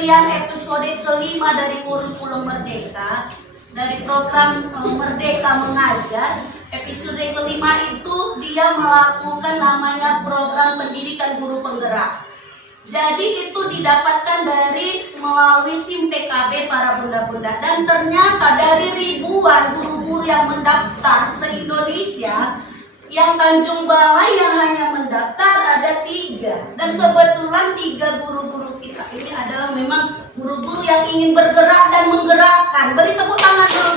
sekalian, episode kelima dari kurikulum Merdeka, dari program Merdeka Mengajar. Episode kelima itu dia melakukan namanya program pendidikan guru penggerak. Jadi itu didapatkan dari melalui SIM PKB para bunda-bunda. Dan ternyata dari ribuan guru-guru yang mendaftar se-Indonesia, yang Tanjung Balai yang hanya mendaftar ada 3. Dan kebetulan 3 guru-guru kita ini adalah memang guru-guru yang ingin bergerak dan menggerakkan. Beri tepuk tangan dulu.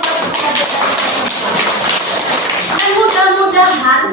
Dan mudah-mudahan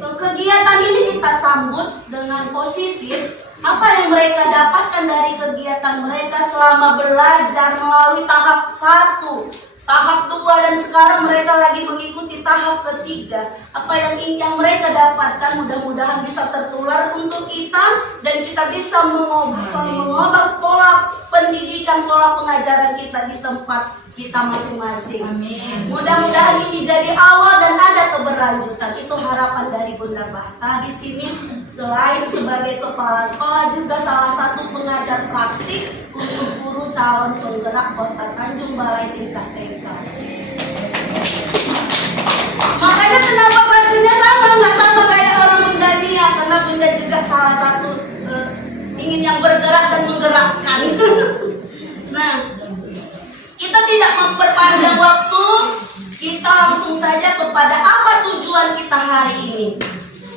kegiatan ini kita sambut dengan positif. Apa yang mereka dapatkan dari kegiatan mereka selama belajar melalui tahap 1, tahap 2, dan sekarang mereka lagi mengikuti tahap ketiga. Apa yang mereka dapatkan mudah-mudahan bisa tertular untuk kita dan kita bisa mengubah pola pendidikan, pola pengajaran kita di tempat kita masing-masing. Amin. Mudah-mudahan ini jadi awal dan ada keberlanjutan. Itu harapan dari Bunda Bahta di sini. Selain sebagai kepala sekolah juga salah satu pengajar praktik untuk guru calon penggerak Kota Tanjung Balai tingkat TK. Makanya kenapa bajunya sama, nggak sama kayak orang Bunda Nia, karena Bunda juga salah satu ingin yang bergerak dan menggerakkan. Nah, kita tidak memperpanjang waktu, kita langsung saja kepada apa tujuan kita hari ini.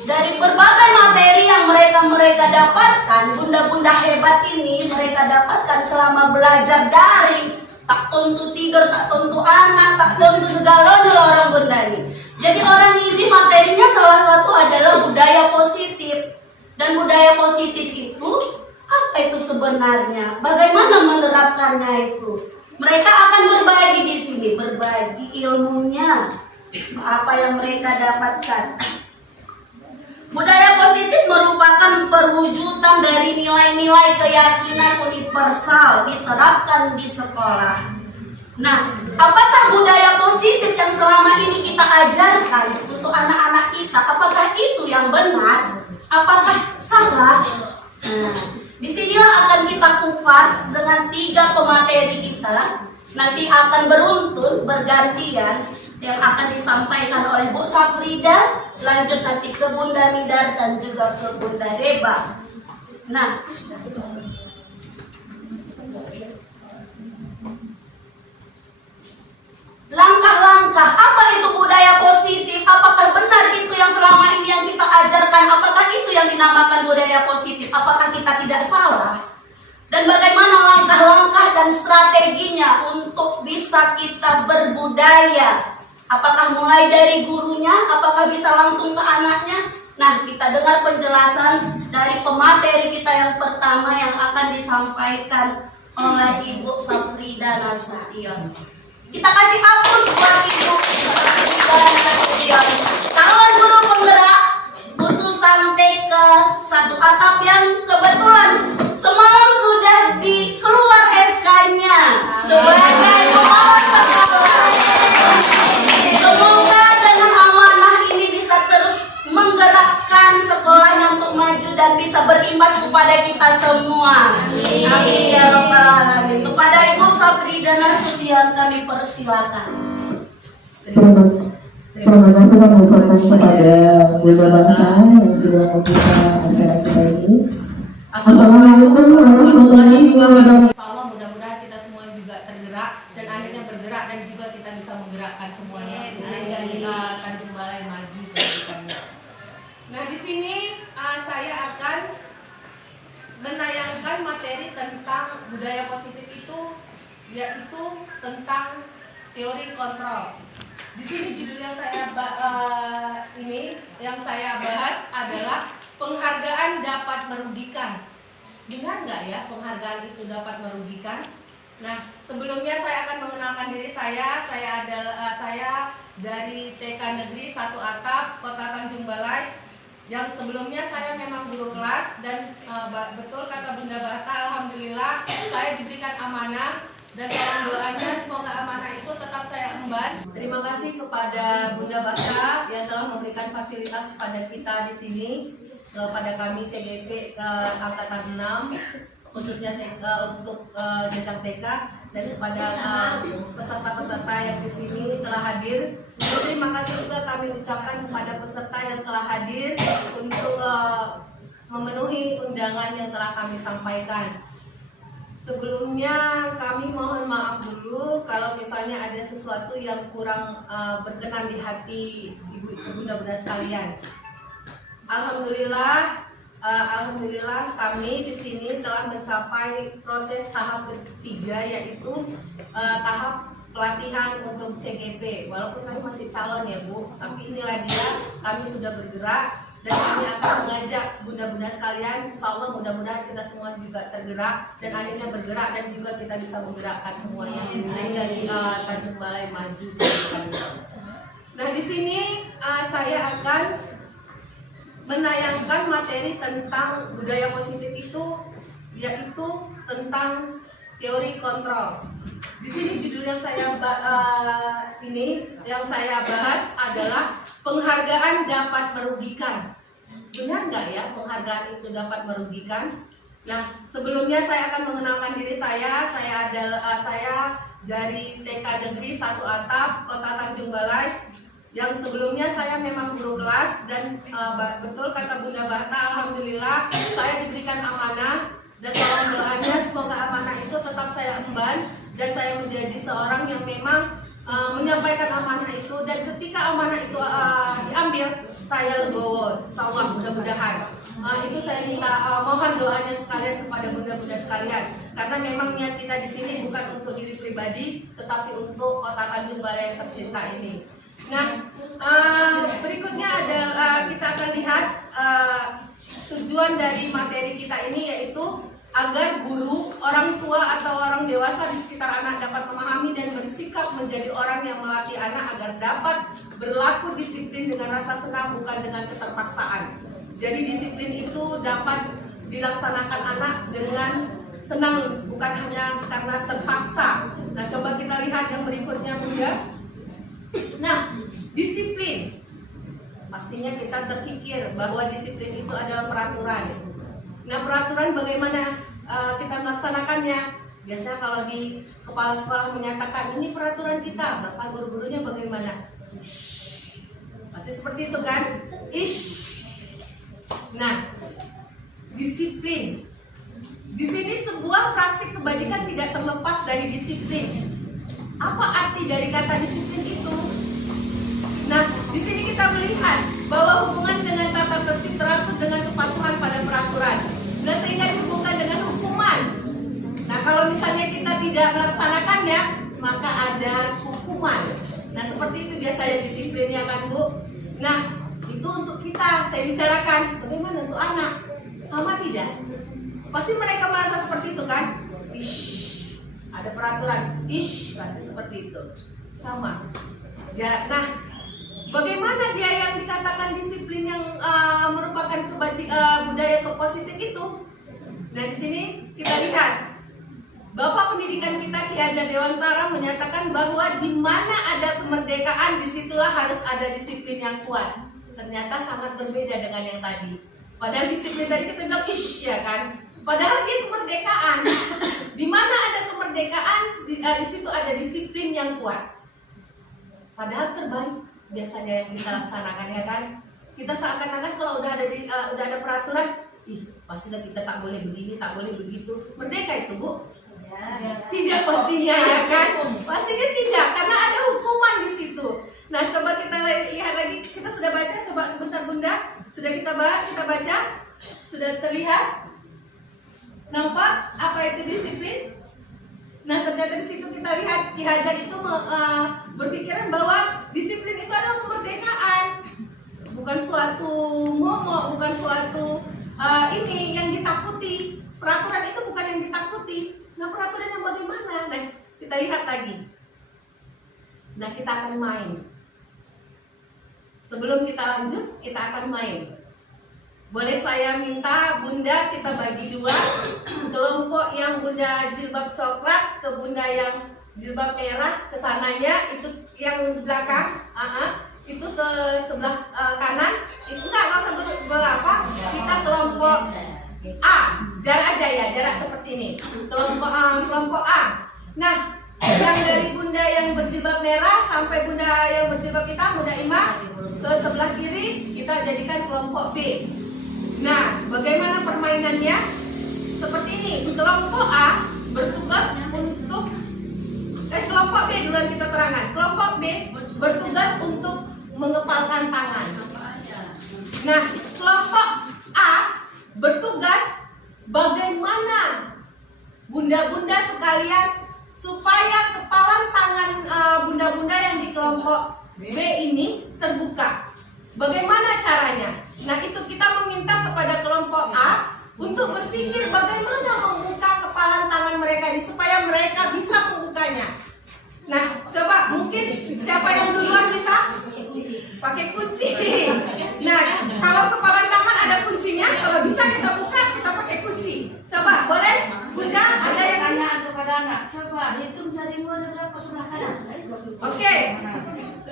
Dari berbagai materi yang mereka dapatkan, bunda-bunda hebat ini mereka dapatkan selama belajar daring. Tak tentu tidur, tak tentu anak, tak tentu segalanya orang bunda ini. Jadi orang ini materinya salah satu adalah budaya positif. Dan budaya positif itu, apa itu sebenarnya? Bagaimana menerapkannya itu? Mereka akan berbagi di sini, berbagi ilmunya, apa yang mereka dapatkan. Budaya positif merupakan perwujudan dari nilai-nilai keyakinan universal diterapkan di sekolah. Nah, apakah budaya positif yang selama ini kita ajarkan untuk anak-anak kita, apakah itu yang benar? Apakah salah? Nah, disinilah akan kita kupas dengan 3 pemateri kita. Nanti akan beruntun, bergantian, yang akan disampaikan oleh Bu Safrida, lanjut nanti ke Bunda Midar dan juga ke Bunda Deba. Nah, langkah-langkah apa itu budaya positif? Apakah benar itu yang selama ini yang kita ajarkan? Apakah itu yang dinamakan budaya positif? Apakah kita tidak salah? Dan bagaimana langkah-langkah dan strateginya untuk bisa kita berbudaya? Apakah mulai dari gurunya? Apakah bisa langsung ke anaknya? Nah, kita dengar penjelasan dari pemateri kita yang pertama yang akan disampaikan oleh Ibu Safrida Nasution. Kita kasih aplaus buat Ibu Safrida Nasution, calon guru penggerak utusan TK 1 atap yang kebetulan semalam sudah dikeluar SK-nya sebagai kepala sekolah. Semoga dengan amanah ini bisa terus menggerakkan sekolahnya untuk maju dan bisa berimbas kepada kita semua. Amin ya rabbal alamin. Kepada Ibu Safrida Nasution kami persilakan. Terima kasih kami ucapkan kepada Bunda Bahta yang sudah membuka acara kita ini. Assalamualaikum warahmatullahi wabarakatuh. Insyaallah mudah-mudahan kita semua juga tergerak dan akhirnya bergerak dan juga kita bisa menggerakkan semuanya sehingga kita Tanjung Balai maju ke depannya. Nah, di sini saya akan menayangkan materi tentang budaya positif itu, yaitu tentang teori kontrol. Di sini judul yang saya bahas adalah penghargaan dapat merugikan. Benar nggak ya penghargaan itu dapat merugikan? Nah, sebelumnya saya akan mengenalkan diri saya. Saya dari TK Negeri 1 Atap, Kota Tanjung Balai. Yang sebelumnya saya memang guru kelas dan betul kata Bunda Bahta, alhamdulillah saya diberikan amanah dan tolong doanya semoga amanah itu tetap saya emban. Terima kasih kepada Bunda Bahta yang telah memberikan fasilitas kepada kita di sini, kepada kami CGP ke angkatan 6. khususnya untuk jenjang TK dan kepada peserta-peserta yang di sini telah hadir. Terima kasih juga kami ucapkan kepada peserta yang telah hadir untuk memenuhi undangan yang telah kami sampaikan. Sebelumnya kami mohon maaf dulu kalau misalnya ada sesuatu yang kurang berkenan di hati ibu bunda-bunda sekalian. Alhamdulillah kami di sini telah mencapai proses tahap ketiga, yaitu tahap pelatihan untuk CGP. Walaupun kami masih calon ya Bu, tapi inilah dia, kami sudah bergerak. Dan kami akan mengajak bunda-bunda sekalian, insya Allah mudah-mudahan kita semua juga tergerak dan akhirnya bergerak dan juga kita bisa menggerakkan semuanya sehingga Tanjung Balai maju. Nah di sini saya akan menayangkan materi tentang budaya positif itu, yaitu tentang teori kontrol. Di sini judul yang saya bahas adalah penghargaan dapat merugikan. Benar nggak ya penghargaan itu dapat merugikan? Nah, sebelumnya saya akan mengenalkan diri saya. Saya dari TK Negeri 1 Atap, Kota Tanjung Balai. Yang sebelumnya saya memang guru kelas dan betul kata Bunda Barta, alhamdulillah saya diberikan amanah dan mohon doanya semoga amanah itu tetap saya emban dan saya menjadi seorang yang memang menyampaikan amanah itu, dan ketika amanah itu diambil saya legowo, insyaallah mudah-mudahan. Itu saya minta mohon doanya sekalian kepada bunda-bunda sekalian, karena memang niat kita di sini bukan untuk diri pribadi, tetapi untuk Kota Tanjung Balai yang tercinta ini. Nah, berikutnya adalah kita akan lihat tujuan dari materi kita ini, yaitu agar guru, orang tua atau orang dewasa di sekitar anak dapat memahami dan bersikap menjadi orang yang melatih anak agar dapat berlaku disiplin dengan rasa senang, bukan dengan keterpaksaan. Jadi disiplin itu dapat dilaksanakan anak dengan senang, bukan hanya karena terpaksa. Nah, coba kita lihat yang berikutnya, Bunda. Nah, disiplin. Pastinya kita terpikir bahwa disiplin itu adalah peraturan. Nah, peraturan bagaimana kita melaksanakannya? Biasanya kalau di kepala sekolah menyatakan ini peraturan kita, bahkan guru-gurunya bagaimana? Pasti seperti itu kan? Nah, disiplin. Di sini sebuah praktik kebajikan tidak terlepas dari disiplin. Apa arti dari kata disiplin itu? Nah, di sini kita melihat bahwa hubungan dengan tata tertib teratur dengan kepatuhan pada peraturan. Nah, sehingga dihubungkan dengan hukuman. Nah, kalau misalnya kita tidak melaksanakannya, maka ada hukuman. Nah, seperti itu biasanya disiplinnya kan, Bu. Nah, itu untuk kita, saya bicarakan. Bagaimana untuk anak? Sama tidak? Pasti mereka merasa seperti itu kan? Ada peraturan. Pasti seperti itu. Sama. Ya, nah, bagaimana dia yang dikatakan disiplin yang merupakan budaya positif itu? Nah, di sini kita lihat Bapak Pendidikan kita Ki Hajar Dewantara menyatakan bahwa di mana ada kemerdekaan, disitulah harus ada disiplin yang kuat. Ternyata sangat berbeda dengan yang tadi. Padahal disiplin tadi kita bilang ya kan? Padahal dia kemerdekaan. Di mana ada kemerdekaan, di situ ada disiplin yang kuat. Padahal terbalik biasanya yang kita laksanakan, ya kan? Kita seakan-akan kalau udah ada peraturan, pastilah kita tak boleh begini, tak boleh begitu. Merdeka itu, Bu? Tidak pastinya, ya kan? Pastinya tidak, karena ada hukuman di situ. Nah, coba kita lihat lagi. Kita sudah baca, coba sebentar Bunda. Sudah kita baca? Sudah terlihat? Nampak apa itu disiplin? Nah, ternyata di situ kita lihat Ki Hajar itu berpikiran bahwa disiplin itu adalah kemerdekaan, bukan suatu momok, bukan suatu ini yang ditakuti. Peraturan itu bukan yang ditakuti. Nah, peraturan yang bagaimana? Nah, kita lihat lagi. Nah, kita akan main. Sebelum kita lanjut, kita akan main. Boleh saya minta Bunda kita bagi dua, kelompok yang Bunda jilbab coklat ke Bunda yang jilbab merah, kesananya itu yang belakang, itu ke sebelah kanan. Itu nggak usah berapa, kita kelompok A, jarak aja ya, jarak seperti ini. Kelompok A. Nah, yang dari bunda yang berjilbab merah sampai bunda yang berjilbab hitam, bunda Ima, ke sebelah kiri kita jadikan kelompok B. Nah, bagaimana permainannya? Seperti ini. Kelompok A bertugas untuk kelompok B duluan kita terangkan. Kelompok B bertugas untuk mengepalkan tangan. Nah, kelompok A bertugas bagaimana bunda-bunda sekalian supaya kepalan tangan bunda-bunda yang di kelompok B ini terbuka. Bagaimana caranya? Nah, itu kita meminta kepada kelompok A untuk berpikir bagaimana membuka kepalan tangan mereka ini supaya mereka bisa membukanya. Nah, coba mungkin siapa yang duluan bisa? Pakai kunci. Nah, kalau kepalan tangan ada kuncinya, kalau bisa kita buka, kita pakai kunci. Coba, boleh? Bunda, ada yang Tanya kepada anak, coba hitung jarimu ada berapa sebelah kanan. Oke,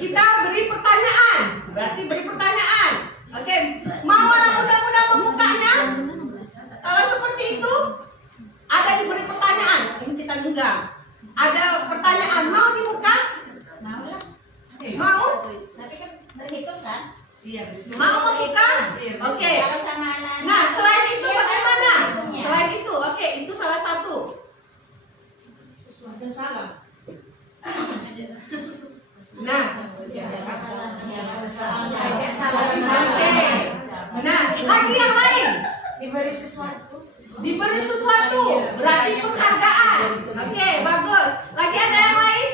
kita beri pertanyaan. Berarti beri pertanyaan. Oke, mau orang muda-muda membukanya? Kalau seperti itu, ada diberi pertanyaan. Ini kita genggam. Ada pertanyaan, mau dibuka? Mau lah. Mau? Tapi kan berhitung kan? Iya. Mau membuka? Oke. Kalau sama anak-anak. Nah, selain itu Iya, bagaimana? hitungnya. Selain itu, oke, itu salah satu. Sesuatu salah. Nah, oke. Nah, lagi yang lain. Diberi sesuatu. Diberi sesuatu, berarti penghargaan. Oke, bagus. Lagi ada yang lain?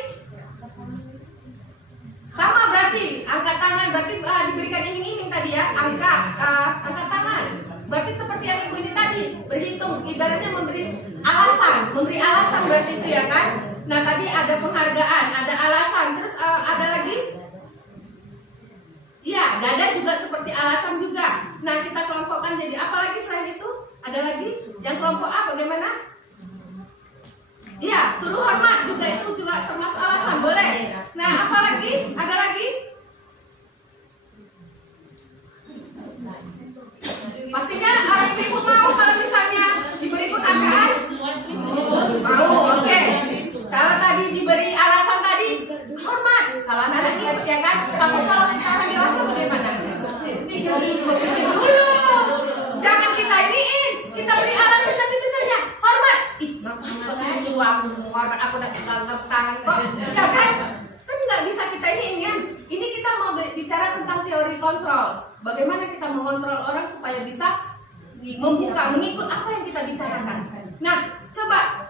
Sama berarti, angkat tangan berarti diberikan iming-iming tadi ya, angkat tangan. Berarti seperti yang ibu ini tadi, berhitung, ibaratnya memberi alasan berarti itu ya kan? Nah, tadi ada penghargaan, ada alasan, terus ada lagi? Iya, dada juga seperti alasan juga. Nah, kita kelompokkan jadi apa lagi selain itu? Ada lagi? Yang kelompok A bagaimana? Iya, suruh hormat juga itu juga termasuk alasan, boleh. Nah, apa lagi? Ada lagi? Pastinya orang ibu mau kalau misalnya diberi penghargaan? Mau, oke. Kalau tadi diberi alasan tadi, hormat. Kalau anak ikut ya kan? Tapi kalau kita orang dewasa bagaimana? Dulu. Jangan kita iniin. Kita beri alasan nanti misalnya, hormat. Ih, ngapain kok suruh aku hormat, aku udah pegang tangan kok. Ya kan? Kan nggak bisa kita iniin kan? Ini kita mau bicara tentang teori kontrol. Bagaimana kita mengontrol orang supaya bisa membuka, mengikut apa yang kita bicarakan. Nah, coba.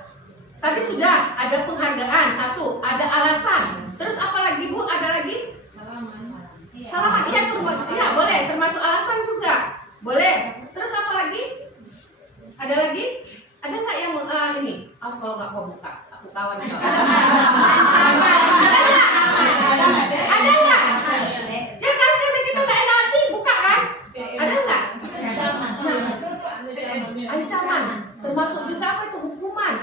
Tadi sudah ada penghargaan, satu, ada alasan. Terus apa lagi Bu? Ada lagi? Salaman. Iya, boleh. Termasuk alasan juga. Boleh. Terus apa lagi? Ada lagi? Ada nggak yang ini? Awas kalau nggak mau buka, aku kawan kau. Ada nggak? Ya kan karena kita nggak enak hati, buka kan? Ada nggak? Ancaman. Termasuk juga apa itu? Hukuman.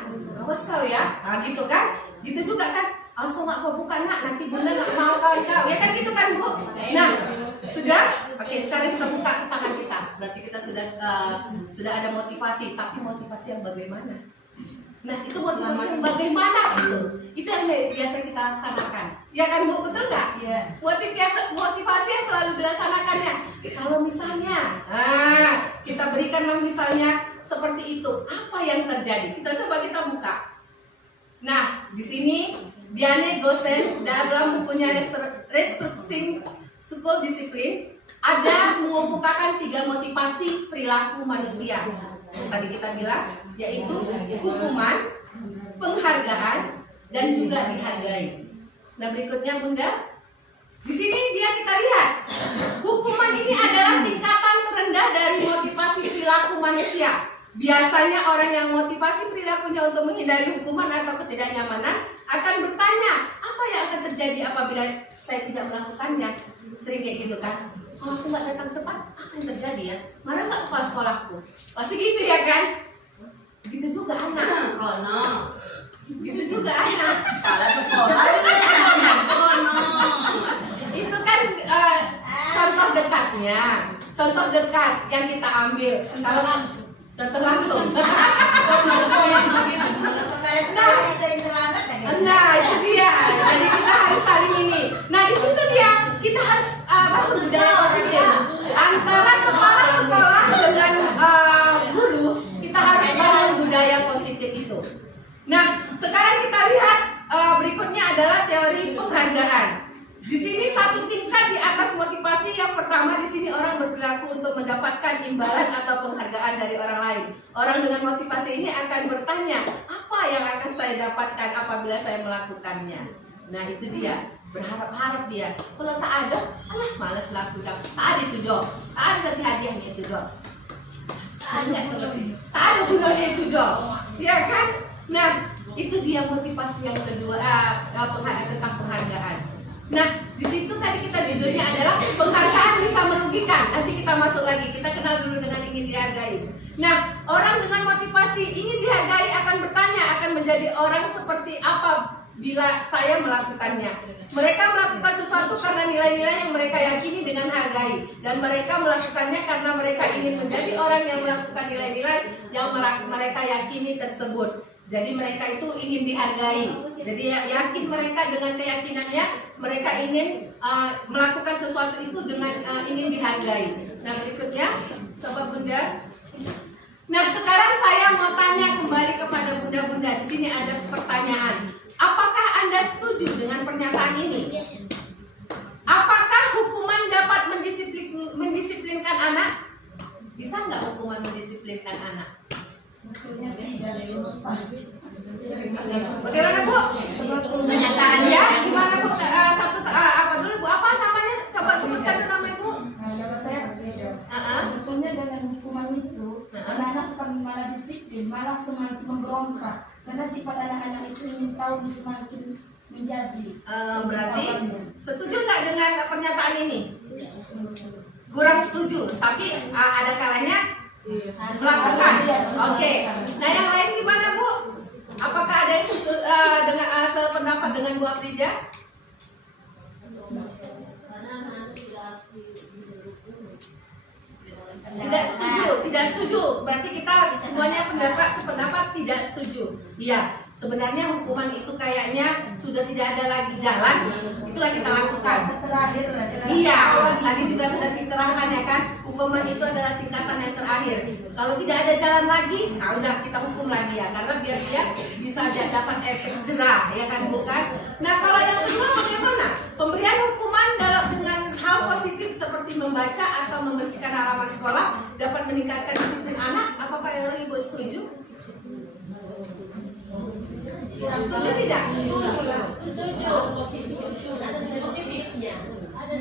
Awas kau ya. Nah gitu kan? Gitu juga kan? Awas kau nggak mau buka nak, nanti bunda nggak mau kau. Ya kan gitu kan Bu? Nah, sudah? Oke, sekarang kita buka ke tangan kita. Berarti kita sudah ada motivasi. Tapi motivasi yang bagaimana? Nah, itu motivasi yang bagaimana itu? Itu yang biasa kita laksanakan. Ya kan Bu? Betul nggak? Iya. Motivasi yang selalu dilaksanakannya. Kalau misalnya, kita berikanlah misalnya seperti itu. Apa yang terjadi? Kita buka. Nah, di sini Diane Gosen dalam bukunya Restructuring School Discipline ada mengemukakan 3 motivasi perilaku manusia. Tadi kita bilang yaitu hukuman, penghargaan, dan juga dihargai. Nah, berikutnya Bunda, di sini kita lihat hukuman ini adalah tingkatan terendah dari motivasi perilaku manusia. Biasanya orang yang motivasi perilakunya untuk menghindari hukuman atau ketidaknyamanan akan bertanya, apa yang akan terjadi apabila saya tidak melakukannya? Sering kayak gitu kan? Kalau aku nggak datang cepat, apa yang terjadi ya? Marah nggak kepala sekolahku? Pasti gitu ya kan? Gitu juga anak. Kono. Gitu juga anak. Kalau sekolah kono. Itu kan contoh dekatnya. Contoh dekat yang kita ambil. Contoh langsung. Sering terlambat kan? Nah, itu dia. Jadi kita harus saling ini. Nah, di situ dia kita harus bangun budaya positif antara sekolah dengan guru. Kita harus bangun budaya positif itu. Nah, sekarang kita lihat berikutnya adalah teori penghargaan. Di sini satu tingkat di atas motivasi. Yang pertama, di sini orang berperilaku untuk mendapatkan imbalan atau penghargaan dari orang lain. Orang dengan motivasi ini akan bertanya, apa yang akan saya dapatkan apabila saya melakukannya? Nah, itu dia. Berharap-harap dia. Kalau tak ada, alah malas lakukan. Tak ada itu dong. Tak ada nanti hadiahnya itu dong. Tak ada gunanya itu dong. Ya kan? Nah, itu dia motivasi yang kedua tentang penghargaan. Nah, di situ tadi kita judulnya adalah penghargaan bisa merugikan. Nanti kita masuk lagi. Kita kenal dulu dengan ingin dihargai. Nah, orang dengan motivasi ingin dihargai akan bertanya, akan menjadi orang seperti apa bila saya melakukannya. Mereka melakukan sesuatu karena nilai-nilai yang mereka yakini dengan hargai, dan mereka melakukannya karena mereka ingin menjadi orang yang melakukan nilai-nilai yang mereka yakini tersebut. Jadi mereka itu ingin dihargai. Jadi yakin mereka dengan keyakinannya, mereka ingin melakukan sesuatu itu dengan ingin dihargai. Nah, berikutnya, coba Bunda. Nah, sekarang saya mau tanya kembali kepada Bunda-Bunda. Di sini ada pertanyaan. Apakah Anda setuju dengan pernyataan ini? Apakah hukuman dapat mendisiplinkan anak? Bisa nggak hukuman mendisiplinkan anak? Bagaimana Bu? Pernyataan ya? Gimana Bu? Apa dulu Bu? Apa namanya? Coba sebutkan dulu namanya Bu. Nama saya berbeda. Sebetulnya dengan hukuman itu, anak-anak bukan malah disiplin, malah semakin memberontak. Karena sifat anak-anak itu ingin tahu semakin menjadi. Berarti setuju nggak dengan pernyataan ini? Kurang setuju, tapi ada kalanya melakukan. Oke. Nah, yang lain gimana Bu? Apakah ada yang dengan sependapat dengan Bu Afrida? Tidak setuju. Berarti kita semuanya sependapat tidak setuju. Iya, sebenarnya hukuman itu kayaknya sudah tidak ada lagi jalan, itulah kita lakukan. Terakhir. Iya, tadi juga sudah diterangkan ya kan, hukuman itu adalah tingkatan yang terakhir. Kalau tidak ada jalan lagi, nah udah kita hukum lagi ya, karena biar dia bisa dapat efek jerah, ya kan bukan? Nah, kalau yang kedua bagaimana? Pemberian hukuman dengan hal positif seperti membaca atau membersihkan halaman sekolah dapat meningkatkan disiplin anak. Apakah yang Ibu setuju? Setuju tidak? Setuju. Positifnya.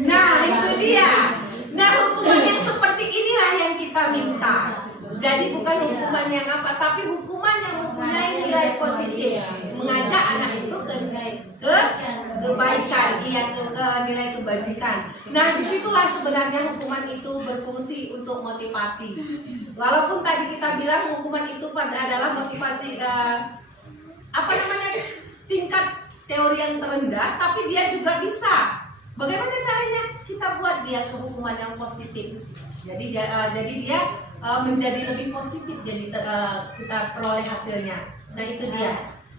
Nah, itu dia. Nah, hukuman yang seperti inilah yang kita minta. Jadi bukan hukuman yang apa, tapi hukuman yang mempunyai nilai positif, mengajak anak itu ke kebaikan, ke nilai kebajikan. Nah, disitulah sebenarnya hukuman itu berfungsi untuk motivasi. Walaupun tadi kita bilang hukuman itu adalah motivasi tingkat teori yang terendah, tapi dia juga bisa. Bagaimana caranya? Kita buat dia ke hukuman yang positif. Jadi dia menjadi lebih positif, jadi kita peroleh hasilnya. Nah, itu dia.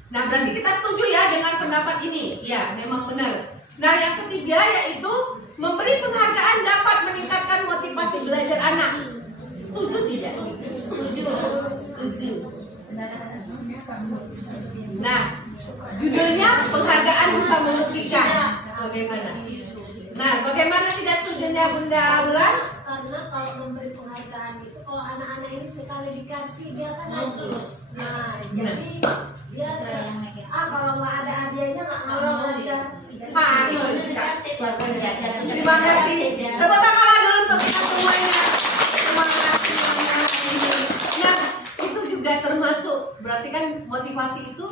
Nah, berarti kita setuju ya dengan pendapat ini. Ya, memang benar. Nah, yang ketiga yaitu memberi penghargaan dapat meningkatkan motivasi belajar anak. Setuju tidak? Setuju. Nah, judulnya penghargaan bisa merugikan. Bagaimana? Nah, bagaimana tidak setujunya Bunda Ulan? Karena kalau memberi penghargaan itu, kalau anak-anak ini sekali dikasih dia kan naik terus. Nah, jadi dia kalau nggak ada hadiahnya nggak mau aja. Terima kasih. Tepuk tangan dulu untuk kita semuanya. Terima kasih. Nah, itu juga termasuk. Berarti kan motivasi itu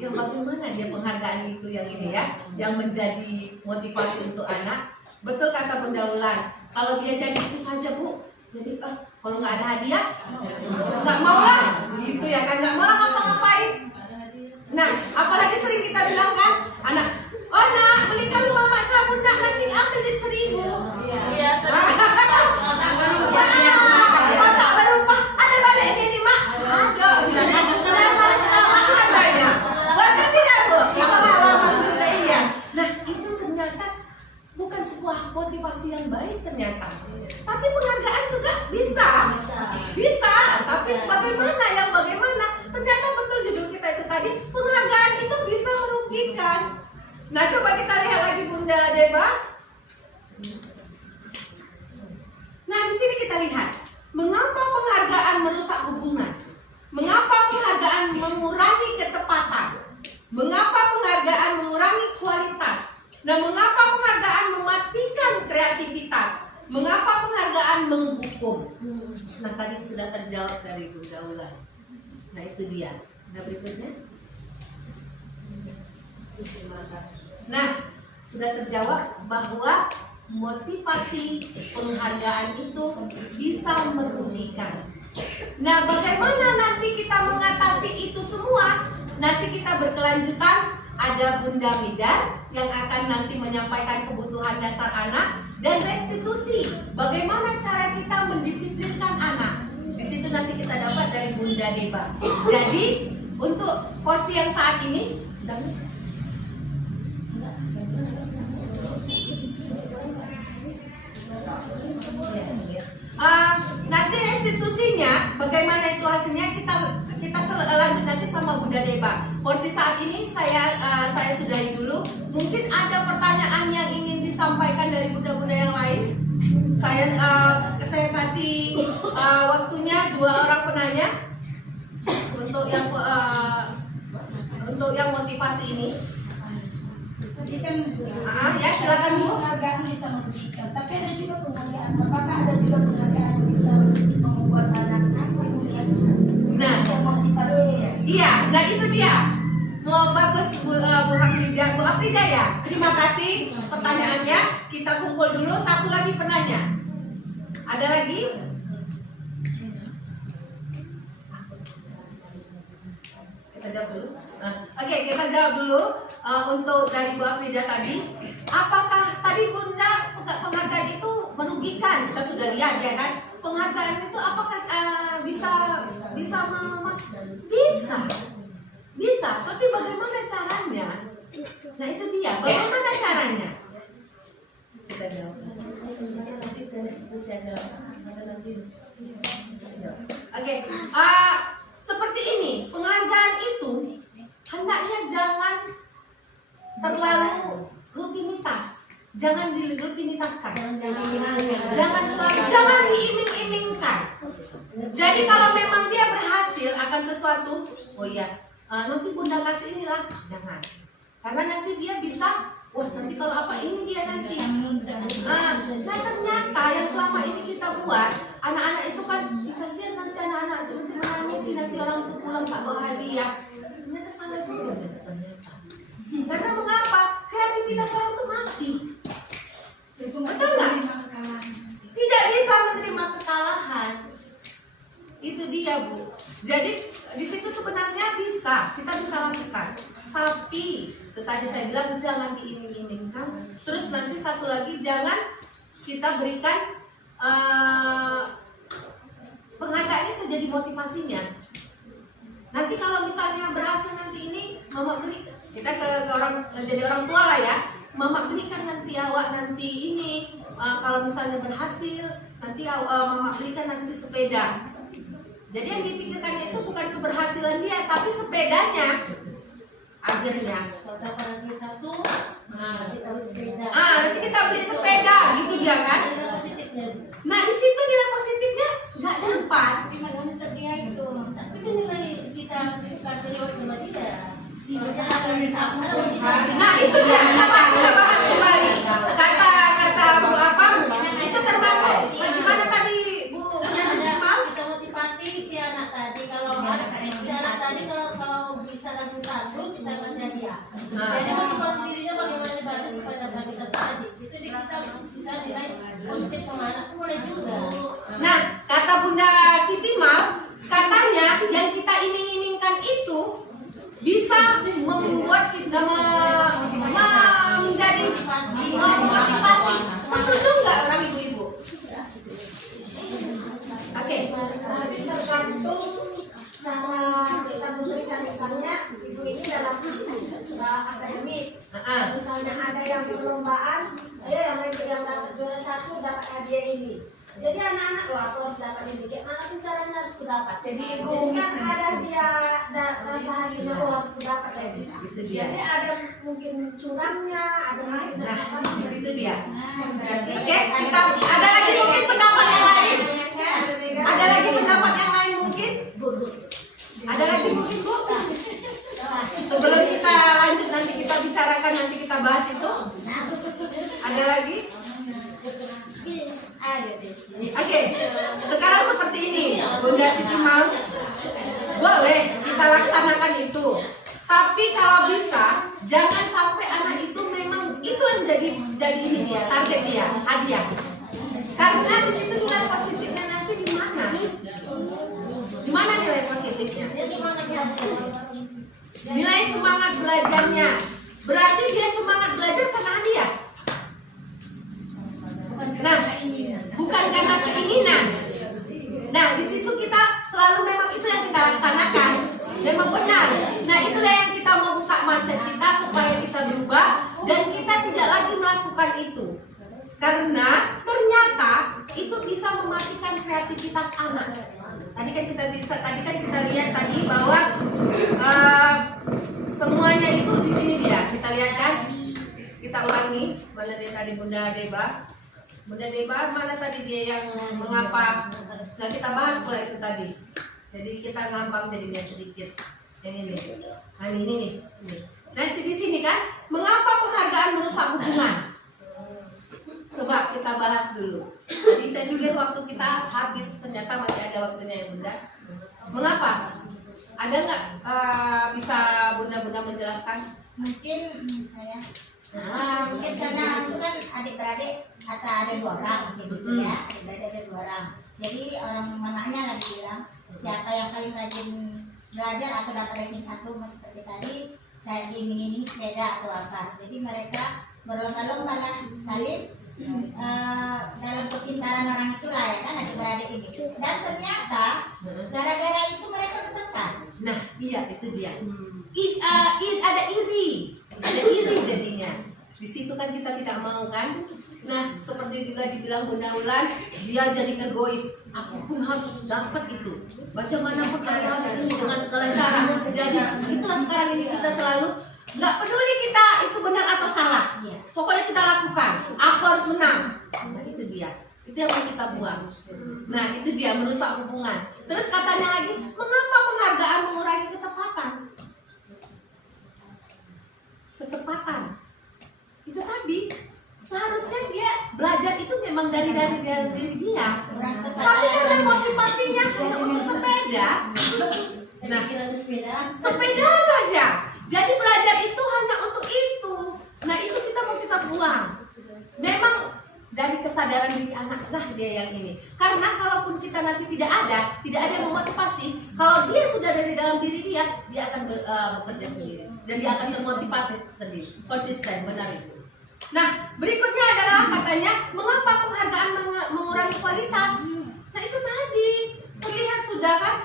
yang bagaimana dia penghargaan itu yang ini ya, yang menjadi motivasi untuk anak. Betul kata Bunda Ulan. Kalau dia jadi itu saja Bu, jadi kalau nggak ada hadiah, nggak mau lah, gitu ya kan, nggak mau lah ngapa-ngapain. Nah, apalagi sering kita bilang kan, anak, oh nak, belikan lu mama sabun nak, nanti ambil duit 1.000. Iya. Tak berupa, ada baliknya nih mak, Nah, coba kita lihat lagi Bunda Deba. Nah, di sini kita lihat, mengapa penghargaan merusak hubungan? Mengapa penghargaan mengurangi ketepatan? Mengapa penghargaan mengurangi kualitas? Nah, mengapa penghargaan mematikan kreativitas? Mengapa penghargaan menghukum? Nah, tadi sudah terjawab dari Bunda Ulan. Nah, itu dia. Nah, berikutnya. Nah, sudah terjawab bahwa motivasi penghargaan itu bisa merugikan. Nah, bagaimana nanti kita mengatasi itu semua? Nanti kita berkelanjutan. Ada Bunda Mida yang akan nanti menyampaikan kebutuhan dasar anak dan restitusi. Bagaimana cara kita mendisiplinkan anak? Di situ nanti kita dapat dari Bunda Deba. Jadi untuk porsi yang saat ini, nanti restitusinya, bagaimana itu hasilnya kita lanjut nanti sama Bunda Deba. Porsi saat ini saya sudahi dulu. Mungkin ada pertanyaan yang ingin disampaikan dari bunda-bunda yang lain. Saya kasih waktunya 2 orang penanya untuk yang motivasi ini. Tadi kan Ya, silakan Bu. penghargaan bisa merugikan, tapi ada juga penghargaan. Apakah ada juga penghargaan yang bisa membuat anak nanti Nah, motivasinya? iya, nah itu dia. Mau bagus Bu Afrida ya. Terima kasih pertanyaannya. Kita kumpul dulu. Satu lagi penanya. Ada lagi? Kita jawab dulu. Oke, kita jawab dulu untuk dari Bu Afrida tadi. Apakah tadi Bunda penghargaan itu merugikan? Kita sudah lihat ya kan. Penghargaan itu apakah bisa bisa, tapi bagaimana caranya? Nah, itu dia. Bagaimana caranya? Kita jawab. Nanti ke restitusi aja. Oke. Seperti ini, penghargaan itu hendaknya jangan terlalu rutinitas. Jangan dirutinitaskan. Jangan diiming-imingkan. Jadi kalau memang dia berhasil akan sesuatu, oh iya, nanti Bunda kasih inilah, jangan. Karena nanti dia bisa, wah nanti kalau apa ini dia nanti. Nah, ternyata yang selama ini kita buat, anak-anak itu kan kasihan nanti anak-anak itu nanti menangis, nanti orang itu pulang tak bawa hadiah. Ternyata salah juga ternyata. Karena mengapa? Kreativitas orang itu mati. Betul nggak? Tidak bisa menerima kekalahan. Itu dia Bu. Jadi di situ sebenarnya kita bisa lakukan. Tapi itu tadi saya bilang jangan diiming-imingkan. Terus nanti satu lagi jangan kita berikan penghargaan itu jadi motivasinya. Nanti kalau misalnya berhasil nanti ini mama beli, kita ke orang jadi orang tua lah ya. Mama belikan nanti awak nanti ini kalau misalnya berhasil nanti mama belikan nanti sepeda. Jadi yang dipikirkannya itu bukan keberhasilan dia, tapi sepedanya. Akhirnya Kalau dapat nanti satu, kasih tahu sepeda. nanti kita beli sepeda gitu dia kan. Nilai positifnya. Nah di situ nilai positifnya nggak dapat. Gimana terdia itu? Tapi kan nilai kita kasih reward sama dia. Ada Nah itu dia, coba kita bahas kembali. Kata Bu apa? Itu termasuk bagaimana tadi Bu kita motivasi si anak tadi kalau bisa lagi satu kita kasih hadiah. Jadi motivasi dirinya bagaimana dibaca supaya dapat lagi satu tadi. Itu kita bisa nilai positif sama anak boleh juga. Nah, kata Bunda Siti Mal, katanya yang kita iming-imingkan itu bisa membuat kita menjadi motivasi. Setuju nggak orang ibu-ibu? Oke. Tergantung cara kita memberikan, misalnya ibu ini dalam akademik. Misalnya ada yang perlombaan, yang dapat juara 1 dapat hadiah ini. Jadi anak-anak, aku harus dapat ini. Gimana pun caranya harus kudapat. Jadi kan ada dia rasa hatinya, harus kudapat. itu dia. Jadi ada mungkin curangnya, ada mungkin Nah, apa di situ dia. berarti Oke, kita ada lagi mungkin pendapat yang lain? Ada lagi pendapat yang lain mungkin? Ada lagi mungkin Bu? Sebelum kita lanjut nanti kita bicarakan, nanti kita bahas itu. Ada lagi? Oke, sekarang seperti ini, Bunda Siti mau boleh kita laksanakan itu. Tapi kalau bisa, jangan sampai anak itu memang itu yang jadi ini dia, target dia, hadiah. Karena di situ nilai positifnya nanti di mana? Di mana nilai positifnya? Nilai semangat belajarnya. Berarti dia semangat belajar karena hadiah. Nah, bukan karena keinginan. Nah, di situ kita selalu memang itu yang kita laksanakan. Memang benar. Nah, itulah yang kita mau buka mindset kita supaya kita berubah dan kita tidak lagi melakukan itu. Karena ternyata itu bisa mematikan kreativitas anak. Tadi kan kita lihat tadi bahwa semuanya itu di sini dia. Kita lihat kan? Kita ulangi. Mana dia tadi Bunda Deba? Bunda Deba mana tadi dia yang mengapa? Nah, kita bahas pula itu tadi. Jadi kita ngambang jadinya sedikit. Yang ini. Nah, ini nih. Nah, di sini kan, mengapa penghargaan merusak hubungan? Coba kita bahas dulu. Jadi saya pikir waktu kita habis, ternyata masih ada waktunya ya Bunda. Mengapa? Ada nggak bisa Bunda menjelaskan? mungkin saya mungkin karena itu kan adik-beradik atau ada 2 orang gitu ya, adik-beradik ada 2 orang. Jadi orang mamanya lagi bilang siapa yang paling rajin belajar atau dapat ranking 1 seperti tadi saya diiming-iming sepeda atau apa. Jadi mereka berlomba-lomba lah saling dalam kepintaran orang itulah ya kan adik-beradik ini. Dan ternyata gara-gara itu mereka bertengkar. Nah, iya itu dia. Ada iri jadinya. Di situ kan kita tidak mau kan. Nah, seperti juga dibilang Bunda Ulan, dia jadi egois. Aku pun harus dapat itu. Bagaimanapun aku harus ini dengan segala cara. Jadi itulah sekarang ini kita selalu nggak peduli kita itu benar atau salah. Pokoknya kita lakukan. Aku harus menang. Nah, itu dia. Itu yang mau kita buang. Nah, itu dia merusak hubungan. Terus katanya lagi, mengapa penghargaan mengurangi ketepatan? Ketepatan. Itu tadi. Seharusnya dia belajar itu memang dari diri dia. Tapi karena motivasinya hanya untuk sepeda. Nah, sepeda saja. Jadi belajar itu hanya untuk itu. Nah, itu kita buang. Memang dari kesadaran diri anak lah dia yang ini. Karena kalaupun kita nanti tidak ada yang memotivasi. Kalau dia sudah dari dalam diri dia akan bekerja sendiri dan dia akan termotivasi sendiri, konsisten, benar itu. Nah, berikutnya adalah katanya mengapa penghargaan mengurangi kualitas. Nah, itu tadi terlihat sudah kan,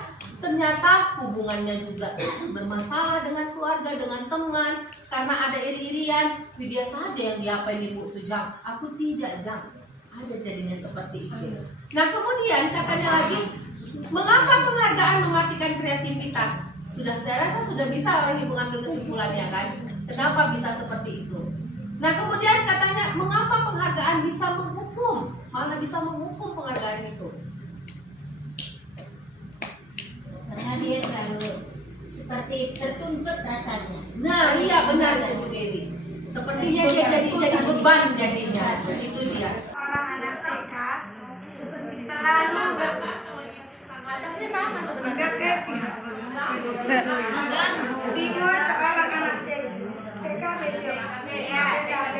ternyata hubungannya juga bermasalah dengan keluarga, dengan teman, karena ada iri-irian. Dia saja yang diapain ibu itu Jang, aku tidak Jang. Ada jadinya seperti itu. Nah, kemudian katanya lagi, mengapa penghargaan mematikan kreativitas? Saya rasa sudah bisa orang ibu ambil kesimpulannya kan. Kenapa bisa seperti itu? Nah, kemudian katanya mengapa penghargaan bisa menghukum? Malah bisa menghukum penghargaan itu. Karena dia selalu seperti tertuntut rasanya. Nah, iya benar itu Bu Dewi. Sepertinya dia jadi beban jadinya. Itu dia. Orang anak TK selalu bingung seorang anak TK PKB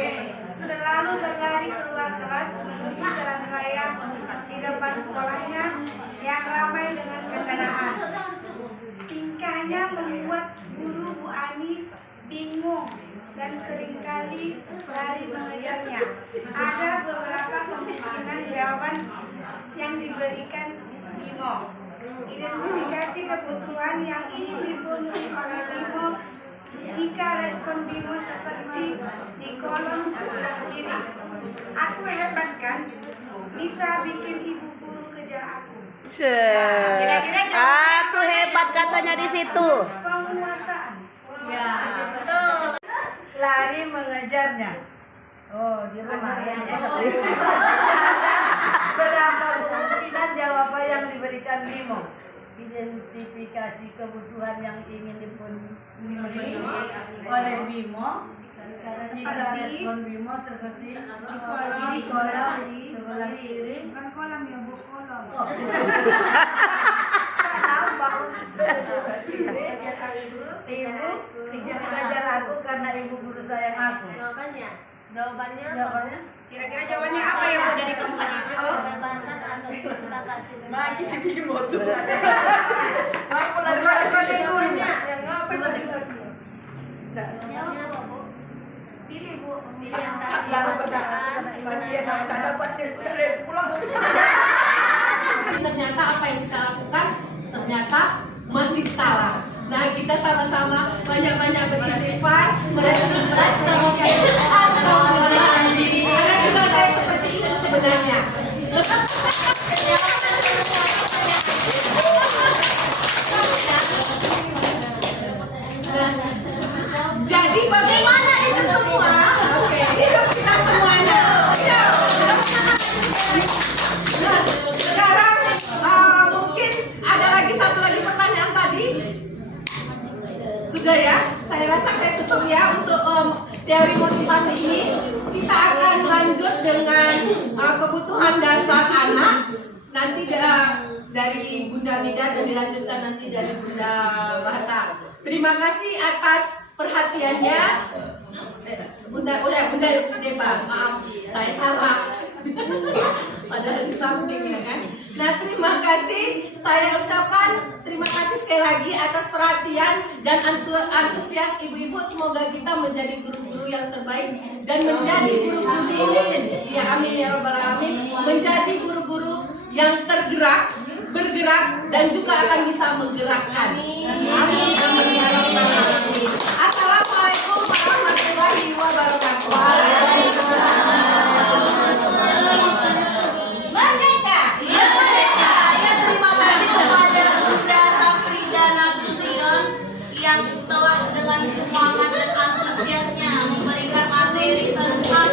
selalu berlari keluar kelas menuju jalan raya di depan sekolahnya yang ramai dengan kendaraan. Tingkahnya membuat guru Bu Ani bingung dan seringkali lari mengejarnya. Ada beberapa kemungkinan jawaban yang diberikan Bimo. Identifikasi kebutuhan yang ingin dipenuhi oleh Bimo. Jika respon Bimo seperti di kolom sebelah kiri, aku hebat kan, bisa bikin ibu guru kejar aku. Aku hebat katanya di situ. Penguasaan. Ya, betul. berlari mengejarnya. Oh, di rumah ya. Berapa kemungkinan jawaban yang diberikan Bimo? Identifikasi kebutuhan yang ingin dipenuhi oleh Bimo. Jika respon Bimo seperti di kolom sebelah kiri. Kan kolam ya, Bu, kolam. Ibu kejar aku karena ibu guru sayang aku. Jawabannya? Kira-kira jawabannya apa ya, Bu, dari keempat itu? Kebebasan atau cinta kasih dan Maki si Bimo tuh. Apa lagi gurunya? jawabannya apa, Bu? Pilih, Bu. Pilih antara perasaan, Ternyata apa yang kita lakukan ternyata masih salah. Nah, kita sama-sama banyak-banyak beristighfar, astagfirullahaladzim. Karena juga saya seperti itu sebenarnya. Jadi bagaimana itu semua? Oke, hidup kita semuanya. Sekarang mungkin ada satu lagi pertanyaan tadi. Sudah ya, saya rasa saya tutup ya untuk teori motivasi ini. Kita akan lanjut dengan kebutuhan dasar anak. Nanti dari Bunda Mida dan dilanjutkan nanti dari Bunda Bahata. Terima kasih atas perhatiannya. Bunda Deba, maaf saya salah. Padahal di samping ya kan. Nah, terima kasih. Saya ucapkan terima kasih sekali lagi atas perhatian dan antusias ibu-ibu. Semoga kita menjadi guru-guru yang terbaik dan menjadi guru-guru ya amin ya robbal alamin, menjadi guru-guru yang bergerak dan juga akan bisa menggerakkan. Amin amin ya robbal alamin. Assalamualaikum warahmatullahi wabarakatuh. Merdeka! Ya merdeka! Ya terima kasih kepada Bunda Safrida Nasution yang telah dengan semangat dan antusiasnya memberikan materi tentang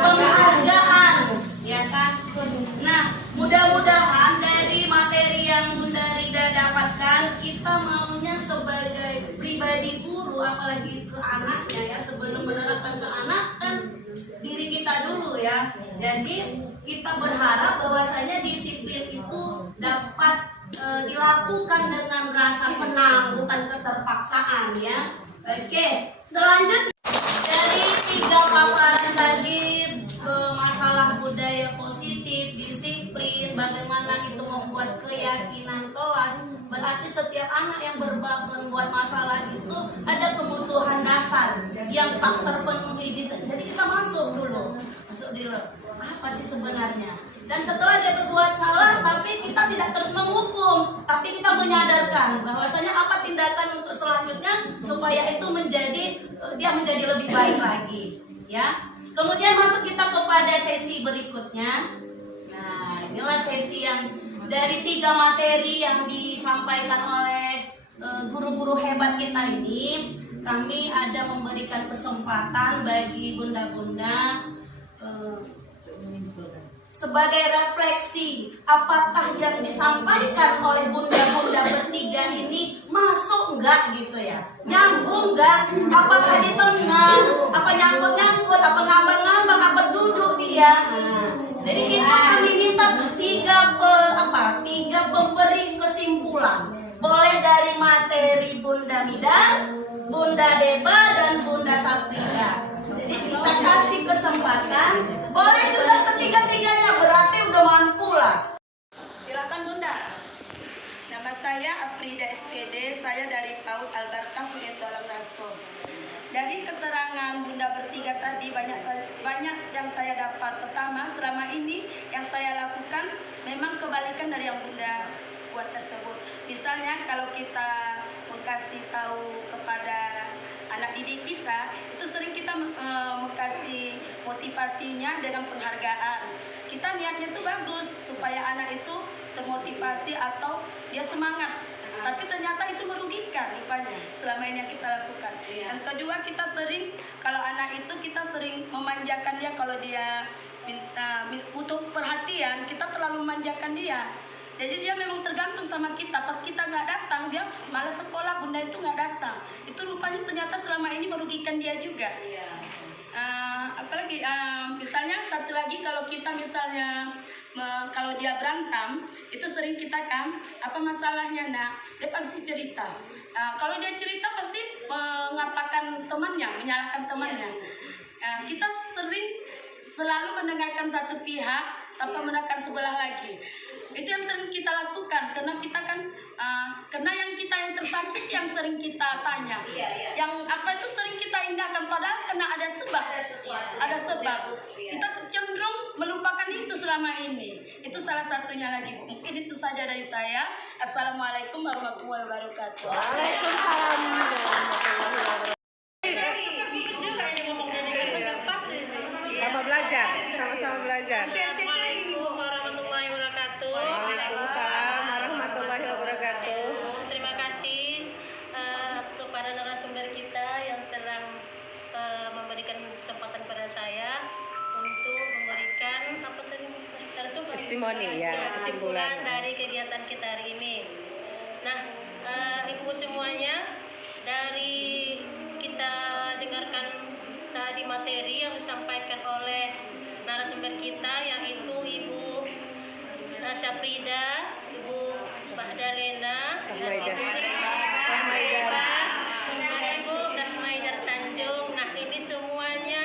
penghargaan, ya kan? Nah, mudah-mudahan dari materi yang Bunda Rida dapatkan, kita maunya sebagai pribadi guru, apalagi ke anaknya ya, sebelum menerapkan ke anak kan diri kita dulu ya. Jadi kita berharap bahwasanya disiplin itu dapat dilakukan dengan rasa senang, bukan keterpaksaan ya. Oke, selanjutnya dari 3 paparan tadi masalah budaya positif, disiplin, bagaimana itu membuat keyakinan kelas. Berarti setiap anak yang membuat masalah itu ada kebutuhan dasar yang tak terpenuhi. Jadi kita masuk dulu apa sih sebenarnya. Dan setelah dia berbuat salah, tapi kita tidak terus menghukum, tapi kita menyadarkan bahwasanya apa tindakan untuk selanjutnya supaya itu dia menjadi lebih baik lagi, ya. Kemudian masuk kita kepada sesi berikutnya. Nah, inilah sesi yang dari 3 materi yang disampaikan oleh guru-guru hebat kita ini. Kami ada memberikan kesempatan bagi bunda-bunda sebagai refleksi, apakah yang disampaikan oleh bunda-bunda bertiga ini masuk enggak gitu ya, nyambung enggak, apakah ditengah, apa nyangkut-nyangkut, apa ngambang-ngambang, apa duduk dia. Jadi itu kami minta 3 pemberi kesimpulan, boleh dari materi Bunda Mida, Bunda Deba, dan Bunda Safrida. Jadi kita kasih kesempatan, boleh juga ketiga-tiganya, berarti udah mampu lah. Silakan Bunda. Nama saya Afrida SPD, saya dari PAUD Alberta Sugianto Alam Raso. Dari keterangan Bunda bertiga tadi banyak yang saya dapat. Pertama, selama ini yang saya lakukan memang kebalikan dari yang Bunda buat tersebut. Misalnya kalau kita kasih tahu kepada anak didik kita, itu sering kita kasih motivasinya dengan penghargaan. Kita niatnya itu bagus supaya anak itu termotivasi atau dia semangat, tapi ternyata itu merugikan rupanya selama ini yang kita lakukan. Yang kedua, kita sering kalau anak itu kita sering memanjakan dia kalau dia butuh perhatian, kita terlalu memanjakan dia. Jadi dia memang tergantung sama kita. Pas kita nggak datang, dia malas sekolah, bunda itu nggak datang. Itu rupanya ternyata selama ini merugikan dia juga. Apalagi misalnya satu lagi, kalau kita misalnya kalau dia berantem, itu sering kita kan apa masalahnya, nak dia pasti cerita. Kalau dia cerita pasti mengapakan temannya, menyalahkan temannya. Kita selalu mendengarkan satu pihak tanpa mendengarkan sebelah lagi. Itu yang sering kita lakukan, karena kita kan karena yang tersakiti yang sering kita tanya, yang apa itu sering kita indahkan, padahal karena ada sebab. Kita cenderung melupakan itu selama ini. Itu salah satunya lagi. Mungkin itu saja dari saya. Assalamualaikum warahmatullahi wabarakatuh. Waalaikumsalam sama belajar. Assalamualaikum warahmatullahi wabarakatuh. Waalaikumsalam warahmatullahi wabarakatuh. Terima kasih kepada narasumber kita yang telah memberikan kesempatan pada saya untuk memberikan Testimoni, ya, kesimpulan dari kegiatan kita hari ini. Nah, ibu semuanya, dari kita dengarkan tadi materi yang disampaikan oleh narasumber kita, yaitu Ibu Syafrida, Ibu Bahdalena, dan Ibu Ibu Rahmaidar Tanjung. Nah, ini semuanya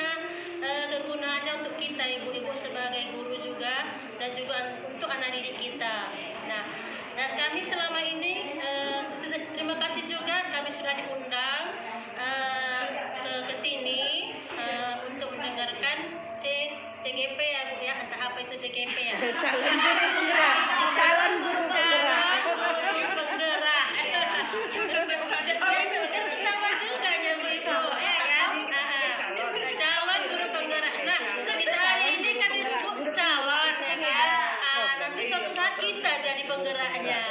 kegunaannya untuk kita ibu-ibu sebagai guru juga, dan juga untuk anak didik kita. Nah, dan kami selama ini terima kasih juga, kami sudah diundang ke sini untuk mendengarkan CGP ya Bu ya. Entah apa itu CGP ya. Calon guru penggerak. Pertama juga ya Bu Ibu, ya kan? Calon guru penggerak. Nah, kita hari ini kan disebut calon, ya kan? Nanti suatu saat kita jadi penggeraknya.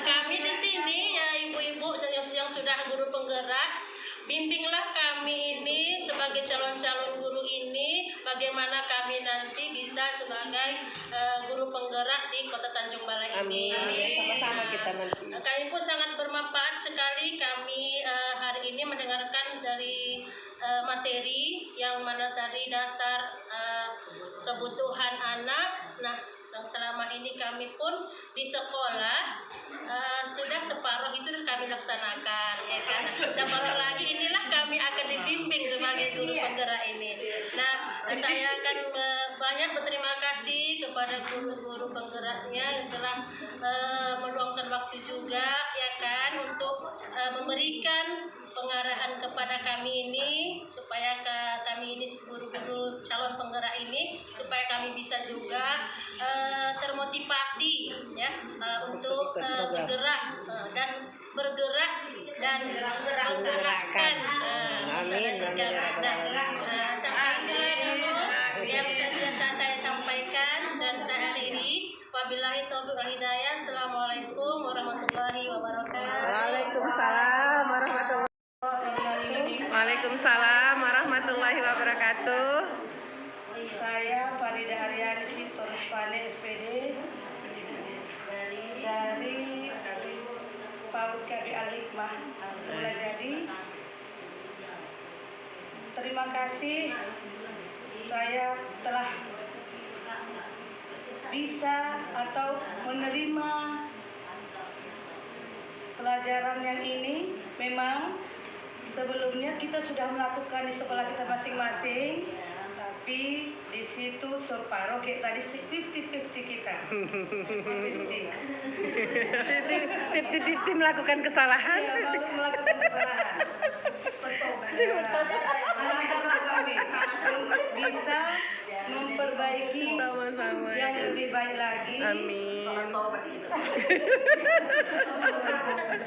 Kami di sini ya ibu-ibu yang sudah guru penggerak, bimbinglah kami ini sebagai calon-calon guru ini, bagaimana kami nanti bisa sebagai guru penggerak di Kota Tanjung Balai ini. Amin. Sama-sama kita nanti. Kami pun sangat bermanfaat sekali. Kami hari ini mendengarkan dari materi yang mana tadi dasar kebutuhan anak. Nah, yang selama ini kami pun di sekolah sudah separuh itu kami laksanakan, ya kan? Separuh lagi inilah kami akan dibimbing sebagai guru penggerak ini. Nah, saya akan banyak berterima kasih kepada guru-guru penggeraknya yang telah meluangkan waktu juga, ya kan, untuk memberikan pengarahan kepada kami ini, supaya kami ini guru-guru calon penggerak ini, supaya kami bisa juga termotivasi ya untuk bergerak dan menggerakkan. Sampai dulu yang biasa saya sampaikan dan saya akhiri. Wabillahi taufiq wal hidayah. Assalamualaikum warahmatullahi wabarakatuh. Waalaikumsalam warahmatullahi wabarakatuh. Saya Farida Aryani Sitorus Pane SPD dari PAUD KB Al-Hikmah Semula Jadi. Terima kasih saya telah bisa atau menerima pelajaran yang ini. Memang sebelumnya kita sudah melakukan di sekolah kita masing-masing, tapi di situ separuh kayak tadi 50-50 kita. 50 melakukan kesalahan. Iya, melakukan kesalahan. Sadarlah kami untuk bisa memperbaiki Sama-sama. yang lebih baik lagi. Amin.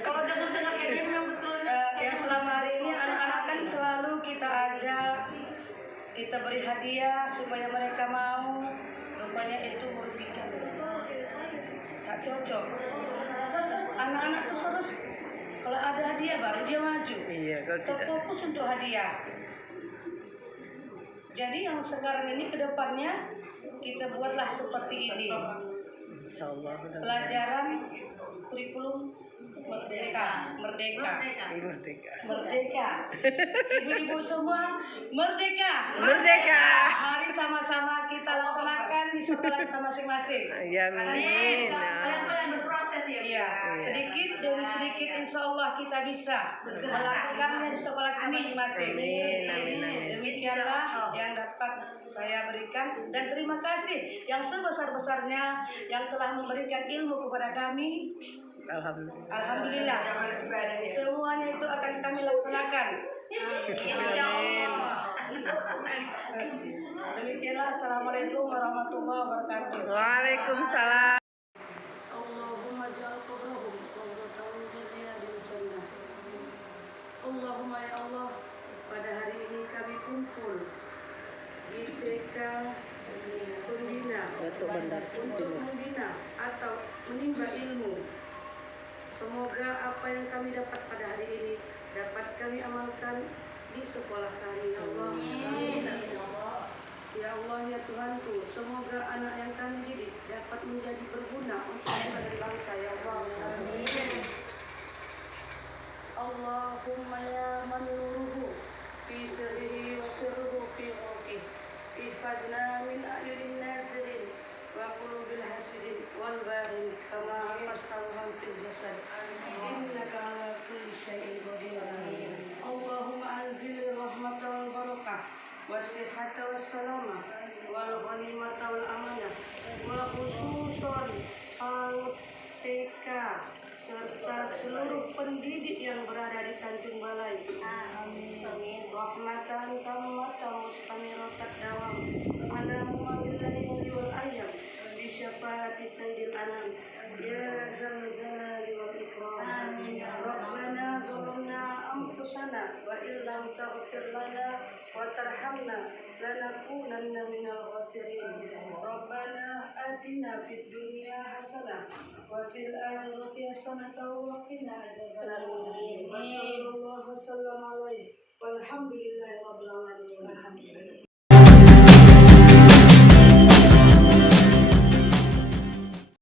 Kalau dengar-dengar kayak gini yang betul. Yang selama hari ini anak-anak kan selalu kita ajak, kita beri hadiah supaya mereka mau. Rupanya itu merugikan. Tak cocok. Anak-anak tuh harus, kalau Kalau ada hadiah baru dia maju. Iya, kalau tidak. Terfokus untuk hadiah. Jadi yang sekarang ini ke depannya kita buatlah seperti ini. Insyaallah. Pelajaran kurikulum merdeka. Ibu-ibu semua merdeka. Mari sama-sama kita laksanakan di sekolah kita masing-masing. Amin. Kalian berproses ya. Iya, sedikit demi sedikit insya Allah kita bisa melakukannya di sekolah kita masing-masing. Demikianlah yang dapat saya berikan dan terima kasih yang sebesar-besarnya yang telah memberikan ilmu kepada kami. Alhamdulillah. Semuanya itu akan kami laksanakan. Insya Allah. Demikianlah. Assalamualaikum warahmatullahi wabarakatuh. Waalaikumsalam. Allahumma ja'al qabrahum qabratan jannah jannah. Allahumma ya Allah, pada hari ini kami kumpul di TK Pembina untuk membina atau menimba ilmu. Semoga apa yang kami dapat pada hari ini dapat kami amalkan di sekolah kami, ya Allah. Ya Allah, ya Tuhanku, semoga anak yang kami didik dapat menjadi berguna untuk bangsa dan bangsa, ya Allah. Amin. Allahumma ya man nuruhu fi sirrihi wa sirruhu fi ghurqih, ihfazna min a'yunin nasirin wa qulubil hasidin wal barin kama hafaztahum fil jasad. Innaka ala kulli syai'in qadir. Allahumma anzil rahmata wal barakah wasihata wassalamah wal ghanimata wal amanah wa khususon TK serta seluruh pendidik yang berada di Tanjung Balai. Amin. Rahmatan tammatan mustamiratan dawam ala mu'amillahi wal ayyam bi syafaati sayyidil anam ya zal jalali wal ikram. Amin. Rabbana zalamna anfusana wa illam taghfir lana wa tarhamna lanakunanna minal khasirin. Rabbana atina fid dunya hasanah wa fil akhirati hasanah wa qina adzabannar. Wa sallallahu wasallam alaihi walhamdulillahi rabbil alamin.